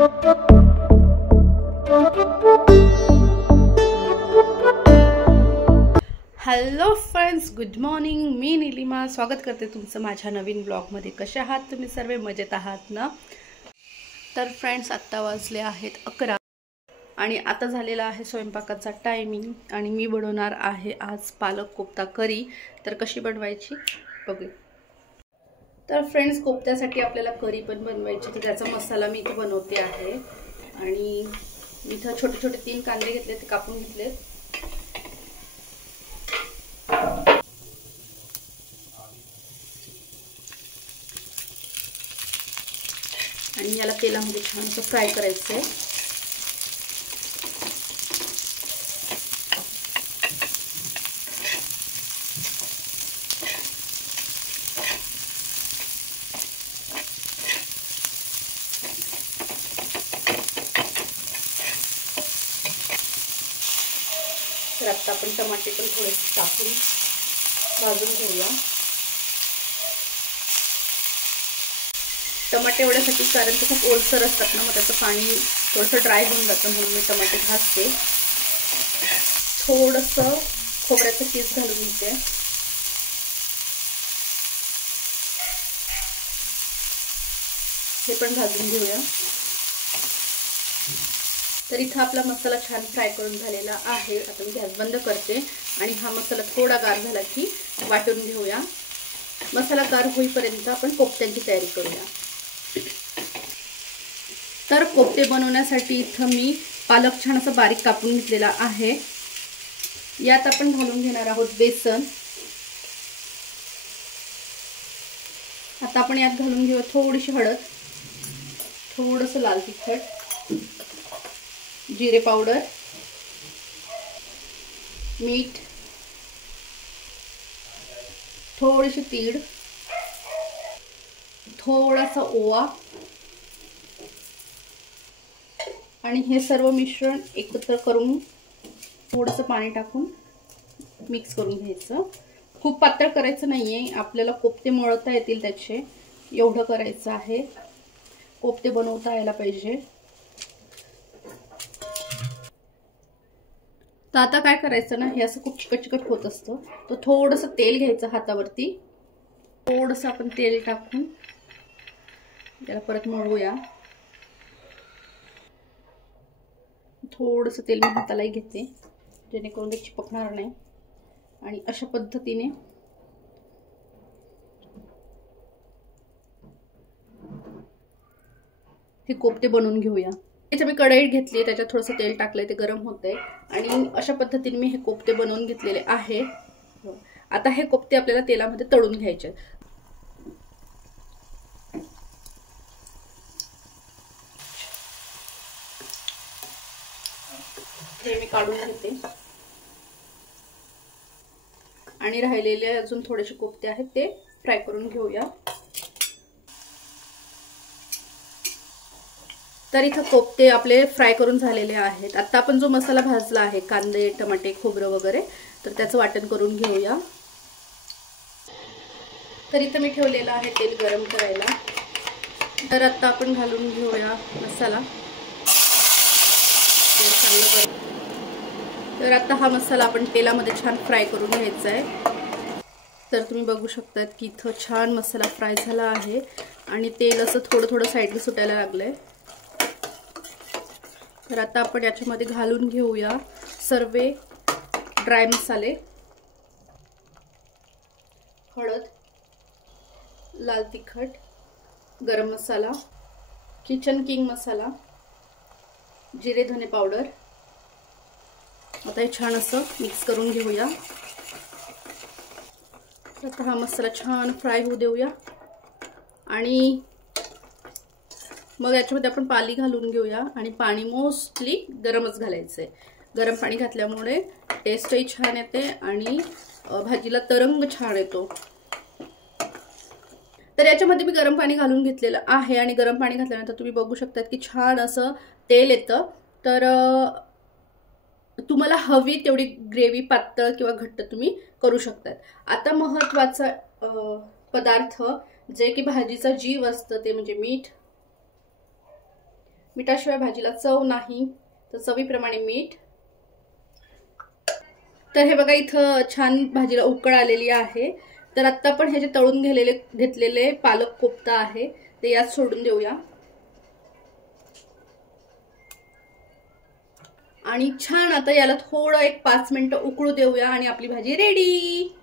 Hello friends, good morning. मी नीलिमा स्वागत करते तुमचं माझ्या नवीन ब्लॉगमध्ये. कसे आहात तुम्ही सर्व? मजेत आहात ना? तर फ्रेंड्स, आत्ता वाजले आहेत 11 आणि आता झालेला आहे स्वयंपाकाचा टायमिंग आणि मी बनवणार आहे आज पालक कोफ्ता करी. तर कशी बनवायची बघू. तर फ्रेंड्स, कोफ्त्यासाठी आपल्याला करी पण बनवायची, तर त्याचा मसाला मी इथे बनवते आहे. आणि मी इथं छोटे छोटे 3 कांदे घेतले, ते कापून घेतले. आणि याला तेलामध्ये छान असं फ्राय करायचं आहे. तर आता आपण टमाटे पण थोडे टाकून भाजून घेऊया. टमाटे एवढ्यासाठी कारण ते खूप ओलसर असतात ना, मग त्याचं पाणी थोडंसं ड्राय होऊन जातं, म्हणून मी टमाटे भाजते. थोडंसं खोबऱ्याचं किस घालून घेते. हे पण भाजून घेऊया. तर इथं आपला मसाला छान फ्राय करून झालेला आहे. आता मी गॅस बंद करते आणि हा मसाला थोडा गार झाला की वाटून घेऊया. मसाला गार होईपर्यंत आपण कोफ्त्यांची तयारी करूया. तर कोफ्ते बनवण्यासाठी इथं मी पालक छान असं बारीक कापून घेतलेला आहे. यात आपण घालून घेणार आहोत बेसन. आता आपण यात घालून घेऊ थोडीशी हळद, थोडंसं लाल तिखट, जिरे पावडर, मीठ, थोडीशी तीळ, थोडासा ओवा आणि हे सर्व मिश्रण एकत्र करून थोडंसं पाणी टाकून मिक्स करून घ्यायचं. खूप पातळ करायचं नाहीये, आपल्याला कोफ्ते मळता येतील त्याचे एवढं करायचं आहे. कोफ्ते बनवता यायला पाहिजे. तर आता काय करायचं ना, हे असं खूप चिकट चिकट होत असतं, तर थोडंसं तेल घ्यायचं हातावरती. थोडंसं आपण तेल टाकून त्याला परत मळूया. थोडंसं तेल मी हातालाही घेते, जेणेकरून ते चिपकणार नाही. आणि अशा पद्धतीने हे कोफ्ते बनवून घेऊया. त्याच्या मी कढई घेतली, त्याच्यात थोडंसं तेल टाकलंय, ते गरम होतंय आणि अशा पद्धतीने मी हे कोफ्ते बनवून घेतलेले आहे. आता हे कोफ्ते आपल्याला तेलामध्ये तळून घ्यायचे. हे मी काढून घेते आणि राहिलेले अजून थोडेसे कोफ्ते आहेत ते फ्राय करून घेऊया. तर इथं कोफ्ते आपले फ्राय करून झालेले आहेत. आता आपण जो मसाला भाजला आहे, कांदे, टमाटे, खोबरं वगैरे, तर त्याचं वाटण करून घेऊया. तर इथं मी ठेवलेलं आहे तेल गरम करायला. तर आता आपण घालून घेऊया मसाला. तर आता हा मसाला आपण तेलामध्ये छान फ्राय करून घ्यायचा आहे. तर तुम्ही बघू शकता की इथं छान मसाला फ्राय झाला आहे आणि तेल असं थोडं थोडं साईडला सुटायला लागलंय. तर आता आपण याच्यामध्ये घालून घेऊया सर्व ड्राय मसाले. हळद, लाल तिखट, गरम मसाला, किचन किंग मसाला, जिरे धने पावडर. आता हे छान असं मिक्स करून घेऊया. आता हा मसाला छान फ्राय होऊ देऊया आणि मग याच्यामध्ये आपण पाणी घालून घेऊया. आणि पाणी मोस्टली गरमच घालायचंय. गरम पाणी घातल्यामुळे टेस्टही छान येते आणि भाजीला तरंग छान येतो. तर याच्यामध्ये मी गरम पाणी घालून घेतलेलं आहे आणि गरम पाणी घातल्यानंतर तुम्ही बघू शकता की छान असं तेल येतं. तर तुम्हाला हवी तेवढी ग्रेव्ही पातळ किंवा घट्ट तुम्ही करू शकतात. आता महत्त्वाचा पदार्थ जे की भाजीचा जीव असतं ते म्हणजे मीठ. मिठाशिवाय भाजीला चव नाही, तर चवीप्रमाणे मीठ. तर हे बघा इथं छान भाजीला उकळ आलेली आहे. तर आता पण हे जे तळून घेतलेले पालक कोफ्ता आहे ते यात सोडून देऊया आणि छान आता याला थोडं एक 5 मिनिटं उकळू देऊया आणि आपली भाजी ready.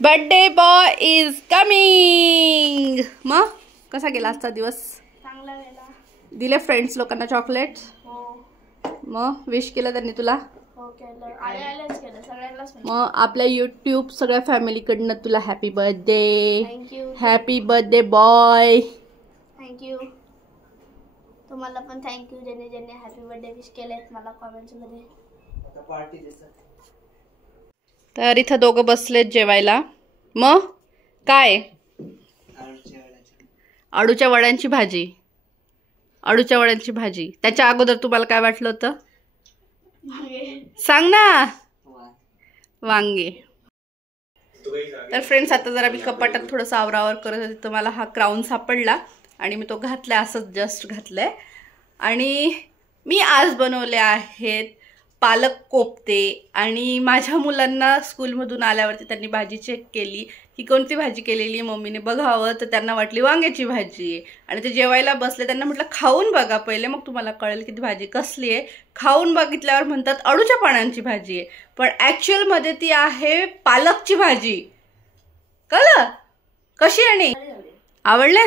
Birthday boy is coming. मग कसा गेला आजचा दिवस? चांगला गेला. दिले फ्रेंड्स लोकांना चॉकलेट? हो. मग विश केलं त्यांनी तुला? हो केलं. आलेच केलं सगळ्यांनाच. मग आपल्या युट्यूब सगळ्या फॅमिलीकडनं तुला happy birthday. Thank you. Happy birthday boy. Thank you. तुम्हाला पण थँक्यू ज्यांनी ज्यांनी हॅपी बर्थडे विश केलेत मला कॉमेंट्स मध्ये. तर इथं दोघं बसलेत जेवायला. मग काय? अळूच्या वड्यांची भाजी. अळूच्या वड्यांची भाजी. त्याच्या अगोदर तुम्हाला काय वाटलं होतं? सांग ना. वांगे. तर फ्रेंड्स आता जरा मी कपाटात थोडंसं आवरावर करत होते तर मला हा क्राऊन सापडला आणि मी तो घातलाय. असंच जस्ट घातलंय. आणि मी आज बनवले आहेत पालक कोफ्ते. आणि माझ्या मुलांना स्कूलमधून आल्यावरती त्यांनी भाजी चेक केली की कोणती भाजी केलेली आहे मम्मीने बघावं, तर त्यांना वाटली वांग्याची भाजी आहे. आणि ते जेवायला बसले. त्यांना म्हटलं खाऊन बघा पहिले मग तुम्हाला कळेल की ती भाजी कसली आहे. खाऊन बघितल्यावर म्हणतात अळूच्या पानांची भाजी आहे, पण ॲक्च्युअलमध्ये ती आहे पालकची भाजी. कळलं? कशी? आणि आवडले?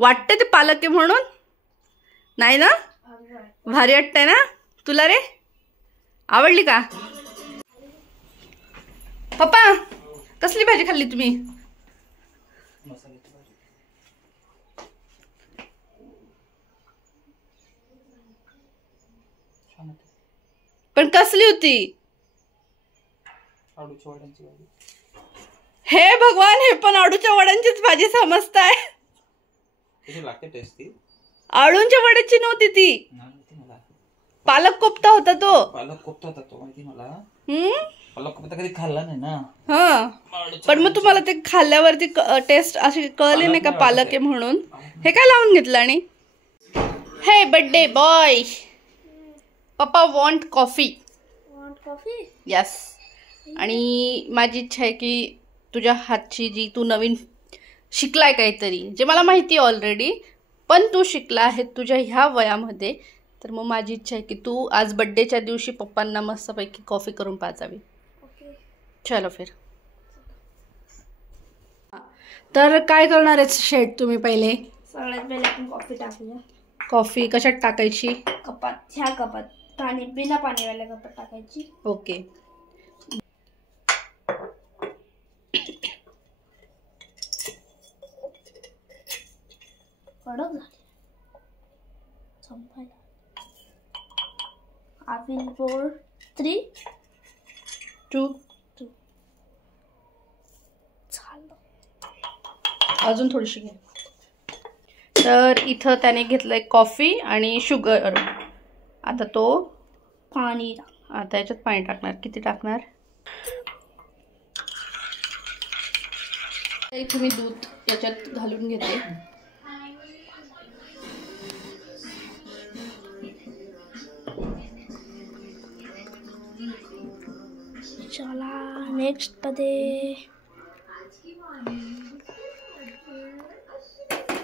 वाटते ते पालक आहे म्हणून? नाही ना? भारी वाटतंय ना तुला रे? आवडली का? पप्पा कसली भाजी खाल्ली तुम्ही? पण कसली होती? अळूच्या वड्यांची भाजी. हे भगवान, हे पण अळूच्या वड्यांचीच भाजी समजताय? कशी लागते टेस्टी? अळूच्या वड्याची नव्हती ती. पालक कोफ्ता होता तो. पालक कोफ्ता होता तो माहिती मला. पालक कोफ्ता कधी खाल्ला नाही ना. हा, पण मग तुम्हाला ते खाल्ल्यावरती टेस्ट अशी कळली नाही का पालक आहे म्हणून? हे काय लावून घेतलं? आणि हे बर्थडे बॉय, पप्पा want coffee. Want coffee? Yes. आणि माझी इच्छा आहे की तुझ्या हातची जी तू नवीन शिकलाय काहीतरी, जे मला माहिती ऑलरेडी, पण तू शिकला आहे तुझ्या ह्या वयामध्ये, तर मग माझी इच्छा आहे की तू आज बर्थडेच्या दिवशी पप्पांना मस्तपैकी कॉफी करून पाजावी. चलो फिर. तर काय करणार आहे शेठ तुम्ही? पहिले सगळ्यात पहिले आपण कॉफी टाकूया. कॉफी कशात टाकायची? कपात. ह्या कपात पाणी, बिना पाणीवाल्या कपात टाकायची. ओके. कडक झाली. संपायला. I will pour 3, 2. अजून थोडीशी घे. तर इथं त्याने घेतलंय कॉफी आणि शुगर. आता तो पाणी. आता याच्यात पाणी टाकणार. किती टाकणार? इथे मी दूध याच्यात घालून घेते. चला नेक्स्ट दे.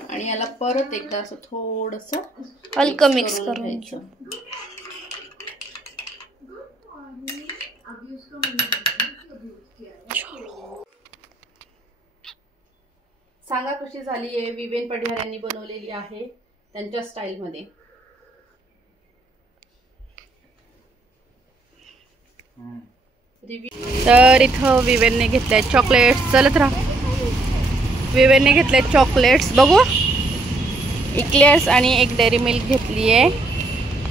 आणि याला परत एकदा असं थोडंसं हलकं मिक्स करून घ्यायचं. सांगा कशी झाली आहे? विवेन पढियार यांनी बनवलेली आहे त्यांच्या स्टाईलमध्ये. तर इथं विवेनने घेतले चॉकलेट्स. चलत राहा. विवेनने घेतले चॉकलेट्स. बघू. इक्लेअर्स आणि एक डेअरी मिल्क घेतली आहे.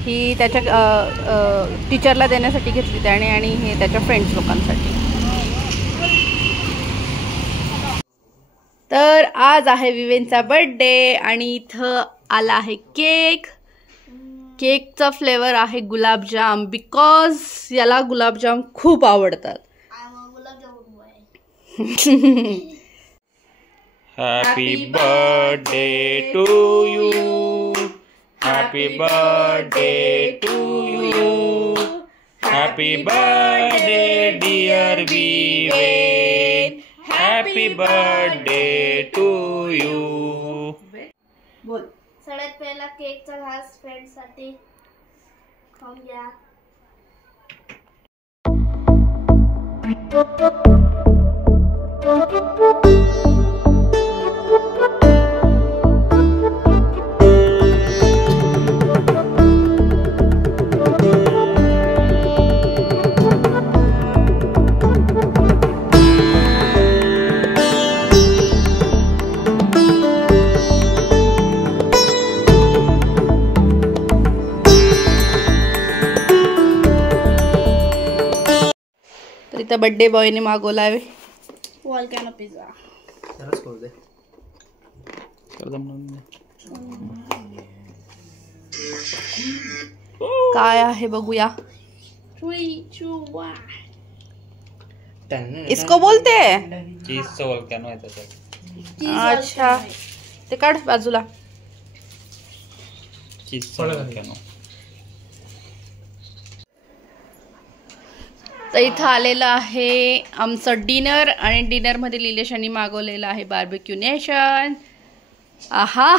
ही त्याच्या टीचरला देण्यासाठी घेतली त्याने आणि हे त्याच्या फ्रेंड्स लोकांसाठी. तर आज आहे विवेनचा बर्थडे आणि इथं आला आहे केक. केकचा फ्लेवर आहे गुलाबजाम, बिकॉज याला गुलाबजाम खूप आवडतात. Happy birthday to you. Happy birthday to you. Happy birthday dear Viven. Happy birthday to you. बोल. सगळ्यात पहिला केकचा घास फ्रेंड्स साठी खाऊन घ्या. इथं बर्थडे बॉयने मागवला आहे वॉलकॅनो पिझ्झा. सरस करू दे. काय आहे बघूया. 3, 2, 1. इसको बोलते चीजचं वोल्कॅनो आहे त्याच्यात. अच्छा ते काढ बाजूला. चीजचं वोल्कॅनो. तर इथं आलेलं आहे आमचं डिनर आणि डिनरमध्ये निलेशाने मागवलेलं आहे बार्बेक्यू नेशन. आहा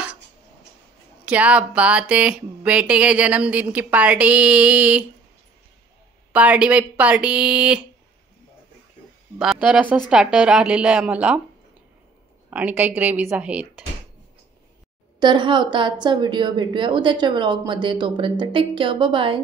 क्या बात है, बेटे के जन्मदिन की पार्टी पार्टी बाई पार्टी. तर असं स्टार्टर आलेलं आहे आम्हाला आणि काही ग्रेव्हीज आहेत. तर हा होता आजचा व्हिडिओ. भेटूया उद्याच्या व्लॉगमध्ये. तोपर्यंत टेक केअर. बाय.